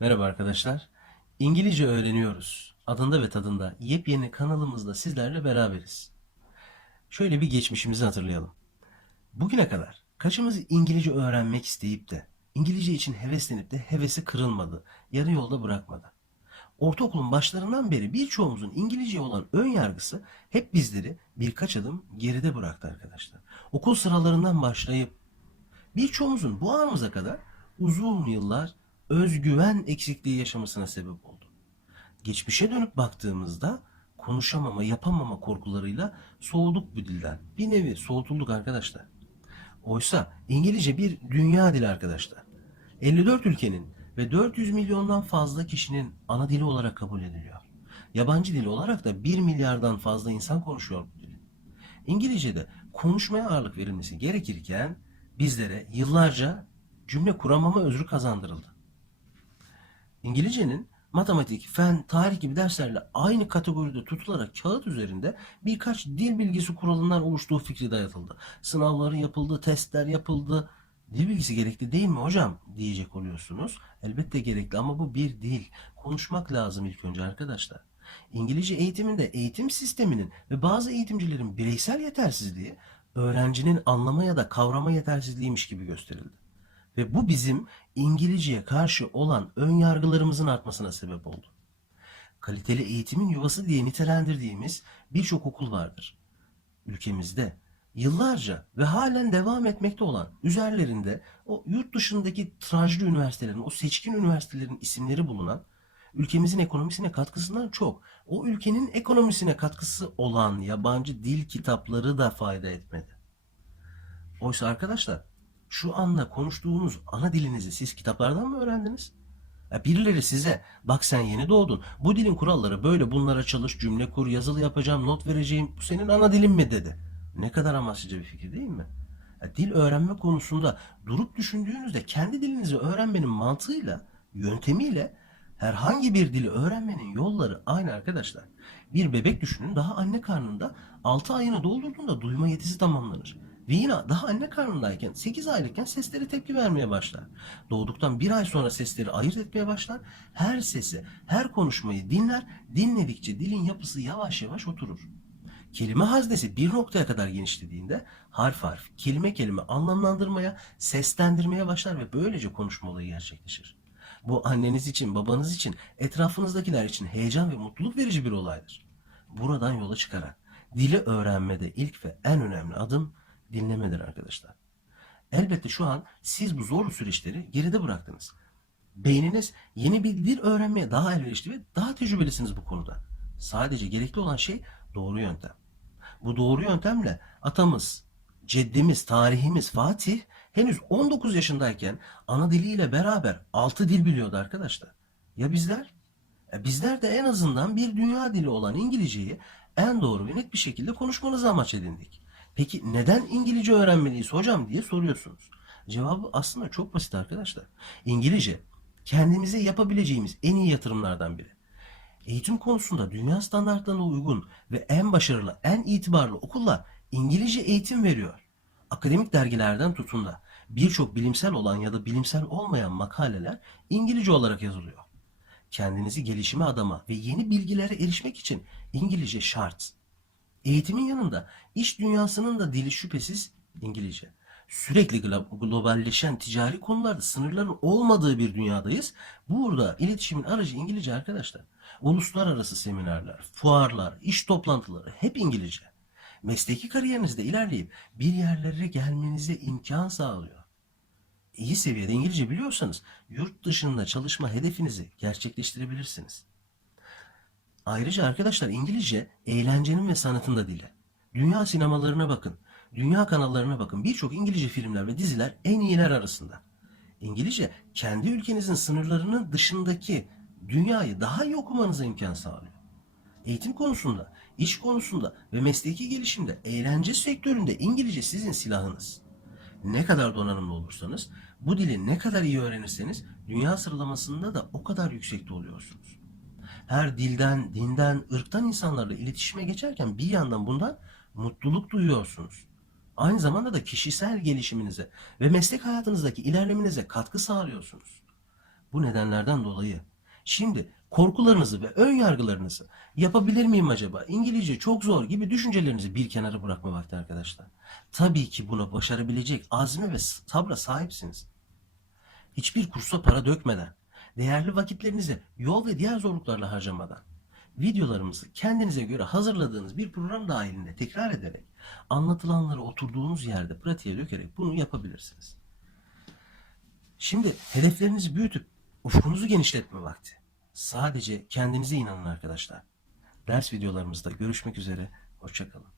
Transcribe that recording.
Merhaba arkadaşlar. İngilizce öğreniyoruz. Adında ve tadında yepyeni kanalımızda sizlerle beraberiz. Şöyle bir geçmişimizi hatırlayalım. Bugüne kadar kaçımız İngilizce öğrenmek isteyip de İngilizce için heveslenip de hevesi kırılmadı, yarı yolda bırakmadı. Ortaokulun başlarından beri birçoğumuzun İngilizce olan ön yargısı hep bizleri birkaç adım geride bıraktı arkadaşlar. Okul sıralarından başlayıp birçoğumuzun bu anımıza kadar uzun yıllar özgüven eksikliği yaşamasına sebep oldu. Geçmişe dönüp baktığımızda konuşamama, yapamama korkularıyla soğuduk bu dilden. Bir nevi soğutulduk arkadaşlar. Oysa İngilizce bir dünya dili arkadaşlar. 54 ülkenin ve 400 milyondan fazla kişinin ana dili olarak kabul ediliyor. Yabancı dili olarak da 1 milyardan fazla insan konuşuyor bu dili. İngilizce'de konuşmaya ağırlık verilmesi gerekirken bizlere yıllarca cümle kuramama özrü kazandırıldı. İngilizcenin matematik, fen, tarih gibi derslerle aynı kategoride tutularak kağıt üzerinde birkaç dil bilgisi kuralından oluştuğu fikri dayatıldı. Sınavları yapıldı, testler yapıldı. Dil bilgisi gerekli değil mi hocam diyecek oluyorsunuz. Elbette gerekli ama bu bir dil. Konuşmak lazım ilk önce arkadaşlar. İngilizce eğitiminde eğitim sisteminin ve bazı eğitimcilerin bireysel yetersizliği öğrencinin anlama ya da kavrama yetersizliğiymiş gibi gösterildi. Ve bu bizim İngilizceye karşı olan ön yargılarımızın artmasına sebep oldu. Kaliteli eğitimin yuvası diye nitelendirdiğimiz birçok okul vardır. Ülkemizde yıllarca ve halen devam etmekte olan üzerlerinde o yurt dışındaki trajlı üniversitelerin, o seçkin üniversitelerin isimleri bulunan ülkemizin ekonomisine katkısından çok o ülkenin ekonomisine katkısı olan yabancı dil kitapları da fayda etmedi. Oysa arkadaşlar şu anda konuştuğunuz ana dilinizi siz kitaplardan mı öğrendiniz? Ya birileri size bak sen yeni doğdun. Bu dilin kuralları böyle bunlara çalış cümle kur yazılı yapacağım not vereceğim. Bu senin ana dilin mi dedi. Ne kadar amaçlıca bir fikir değil mi? Ya dil öğrenme konusunda durup düşündüğünüzde kendi dilinizi öğrenmenin mantığıyla, yöntemiyle herhangi bir dili öğrenmenin yolları aynı arkadaşlar. Bir bebek düşünün daha anne karnında 6 ayını doldurduğunda duyma yetisi tamamlanır. Ve yine daha anne karnındayken 8 aylıkken sesleri tepki vermeye başlar. Doğduktan bir ay sonra sesleri ayırt etmeye başlar. Her sesi, her konuşmayı dinler. Dinledikçe dilin yapısı yavaş yavaş oturur. Kelime haznesi bir noktaya kadar genişlediğinde harf harf, kelime kelime anlamlandırmaya, seslendirmeye başlar ve böylece konuşma olayı gerçekleşir. Bu anneniz için, babanız için, etrafınızdakiler için heyecan ve mutluluk verici bir olaydır. Buradan yola çıkarak dili öğrenmede ilk ve en önemli adım dinlemedir arkadaşlar. Elbette şu an siz bu zor süreçleri geride bıraktınız. Beyniniz yeni bir dil öğrenmeye daha elverişli ve daha tecrübelisiniz bu konuda. Sadece gerekli olan şey doğru yöntem. Bu doğru yöntemle atamız, ceddimiz, tarihimiz Fatih henüz 19 yaşındayken ana diliyle beraber 6 dil biliyordu arkadaşlar. Ya bizler? E bizler de en azından bir dünya dili olan İngilizceyi en doğru ve net bir şekilde konuşmanızı amaç edindik. Peki neden İngilizce öğrenmeliyiz hocam diye soruyorsunuz. Cevabı aslında çok basit arkadaşlar. İngilizce kendimize yapabileceğimiz en iyi yatırımlardan biri. Eğitim konusunda dünya standartlarına uygun ve en başarılı, en itibarlı okullar İngilizce eğitim veriyor. Akademik dergilerden tutun da birçok bilimsel olan ya da bilimsel olmayan makaleler İngilizce olarak yazılıyor. Kendinizi gelişime adama ve yeni bilgilere erişmek için İngilizce şart. Eğitimin yanında iş dünyasının da dili şüphesiz İngilizce. Sürekli glo- globalleşen ticari konularda sınırların olmadığı bir dünyadayız. Burada iletişimin aracı İngilizce arkadaşlar. Uluslararası seminerler, fuarlar, iş toplantıları hep İngilizce. Mesleki kariyerinizde ilerleyip bir yerlere gelmenize imkan sağlıyor. İyi seviyede İngilizce biliyorsanız yurt dışında çalışma hedefinizi gerçekleştirebilirsiniz. Ayrıca arkadaşlar İngilizce eğlencenin ve sanatın da dili. Dünya sinemalarına bakın, dünya kanallarına bakın. Birçok İngilizce filmler ve diziler en iyiler arasında. İngilizce kendi ülkenizin sınırlarının dışındaki dünyayı daha iyi okumanıza imkan sağlıyor. Eğitim konusunda, iş konusunda ve mesleki gelişimde, eğlence sektöründe İngilizce sizin silahınız. Ne kadar donanımlı olursanız, bu dili ne kadar iyi öğrenirseniz dünya sıralamasında da o kadar yüksekte oluyorsunuz her dilden, dinden, ırktan insanlarla iletişime geçerken bir yandan bundan mutluluk duyuyorsunuz. Aynı zamanda da kişisel gelişiminize ve meslek hayatınızdaki ilerlemenize katkı sağlıyorsunuz. Bu nedenlerden dolayı şimdi korkularınızı ve ön yargılarınızı yapabilir miyim acaba? İngilizce çok zor gibi düşüncelerinizi bir kenara bırakma vakti arkadaşlar. Tabii ki buna başarabilecek azme ve sabra sahipsiniz. Hiçbir kursa para dökmeden, değerli vakitlerinizi yol ve diğer zorluklarla harcamadan, videolarımızı kendinize göre hazırladığınız bir program dahilinde tekrar ederek, anlatılanları oturduğunuz yerde pratiğe dökerek bunu yapabilirsiniz. Şimdi hedeflerinizi büyütüp ufkunuzu genişletme vakti. Sadece kendinize inanın arkadaşlar. Ders videolarımızda görüşmek üzere. Hoşçakalın.